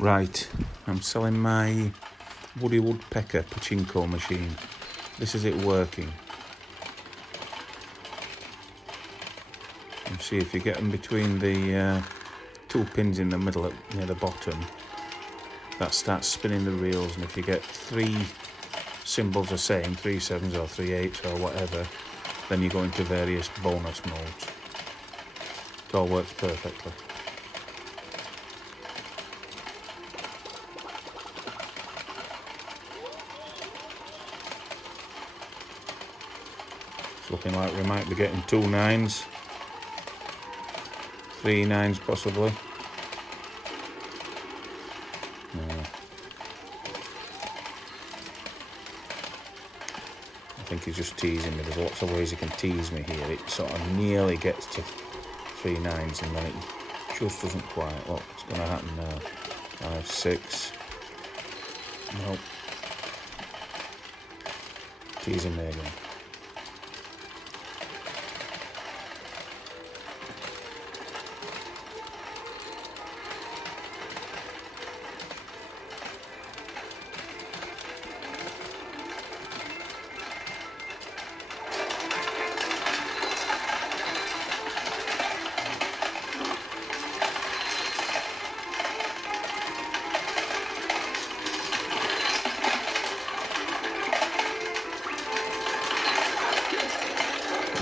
Right, I'm selling my Woodpecker Pachinko machine. This is it working. And see, if you get them between the two pins in the middle near the bottom, that starts spinning the reels, and if you get three symbols the same, 3 7s or 3 8s or whatever, then you go into various bonus modes. It all works perfectly. It's looking like we might be getting 2 9s, 3 9s possibly. I think he's just teasing me. There's lots of ways he can tease me here. It sort of nearly gets to 3 9s and then it just doesn't quite. Look, what's going to happen now? 5 6. Nope. Teasing me again.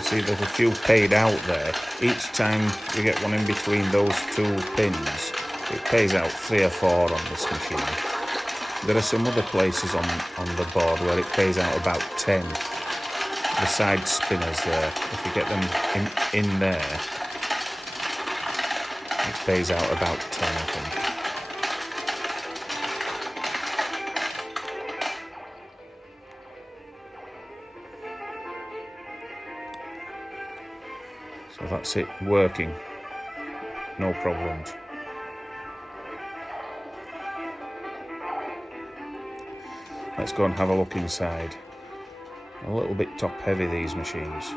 See, there's a few paid out there. Each time we get one in between those two pins, it pays out 3 or 4 on this machine. There are some other places on the board where it pays out about 10. The side spinners there, if you get them in there, it pays out about 10, I think. So that's it, working, no problems. Let's go and have a look inside. A little bit top heavy, these machines.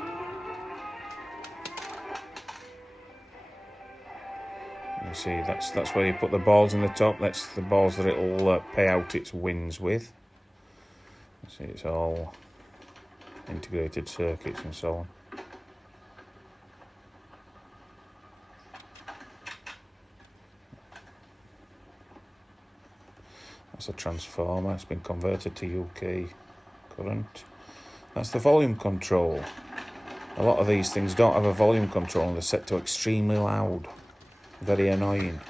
You see, that's where you put the balls in the top. That's the balls that it'll pay out its wins with. You see, it's all integrated circuits and so on. That's a transformer. It's been converted to UK current. That's the volume control. A lot of these things don't have a volume control and they're set to extremely loud. Very annoying.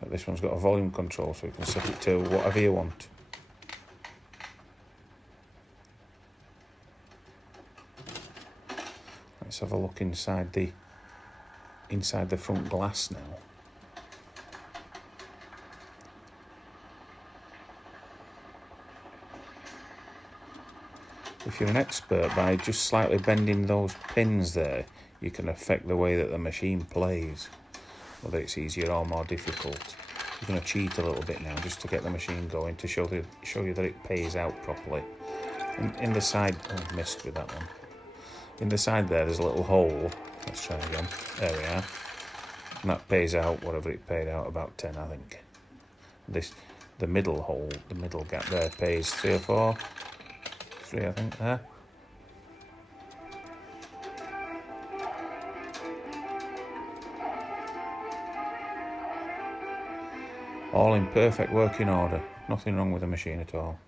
But this one's got a volume control, so you can set it to whatever you want. Let's have a look inside the front glass now. If you're an expert, by just slightly bending those pins there, you can affect the way that the machine plays, whether it's easier or more difficult. You're going to cheat a little bit now just to get the machine going, to show you that it pays out properly. In the side, oh, missed with that one. In the side there's a little hole. Let's try again. There we are. And that pays out whatever it paid out, about 10, I think. The middle hole, the middle gap there, pays 3 or 4. 3, I think, there. All in perfect working order. Nothing wrong with the machine at all.